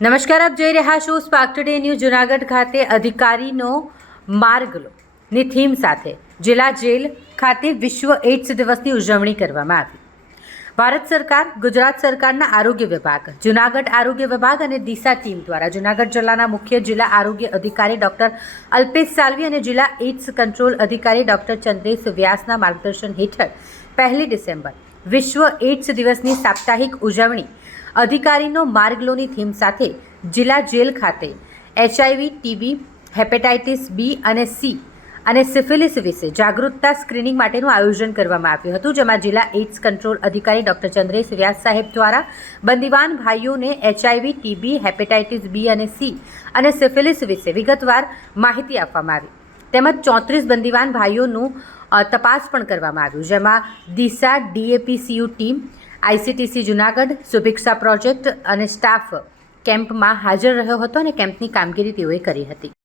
નમસ્કાર, આપ જોઈ રહ્યા છો સ્પાર્ક ટુડે ન્યૂઝ. જૂનાગઢ ખાતે અધિકારીનો માર્ગની થીમ સાથે જિલ્લા જેલ ખાતે વિશ્વ એઇડ્સ દિવસની ઉજવણી કરવામાં આવી. ભારત સરકાર, ગુજરાત સરકારના આરોગ્ય વિભાગ, જૂનાગઢ આરોગ્ય વિભાગ અને દિશા ટીમ દ્વારા જૂનાગઢ જિલ્લાના મુખ્ય જિલ્લા આરોગ્ય અધિકારી ડોક્ટર અલ્પેશ સાલ્વી અને જિલ્લા એઇડ્સ કંટ્રોલ અધિકારી ડોક્ટર ચંદ્રેશ વ્યાસના માર્ગદર્શન હેઠળ 1 ડિસેમ્બર વિશ્વ એઇડ્સ દિવસની સાપ્તાહિક ઉજવણી અધિકારીનો માર્ગલોની થીમ સાથે જિલ્લા જેલ ખાતે HIV, TB, હેપેટાઇટિસ B અને C અને સિફિલિસ વિશે જાગૃતતા સ્ક્રીનિંગ માટેનું આયોજન કરવામાં આવ્યું હતું, જેમાં જિલ્લા એઇડ્સ કંટ્રોલ અધિકારી ડોક્ટર ચંદ્રેશ વ્યાસ સાહેબ દ્વારા બંદીવાન ભાઈઓને HIV, TB, હેપેટાઇટિસ B અને C અને સિફિલિસ વિશે વિગતવાર માહિતી આપવામાં આવી. તેમજ 34 બંદીવાન ભાઈઓનું તપાસ પણ કરવામાં આવ્યું, જેમાં Disha DAPCU team, ICTC Junagadh, Subhiksha project અને સ્ટાફ કેમ્પમાં હાજર રહ્યો હતો અને કેમ્પની કામગીરી તેઓએ કરી હતી.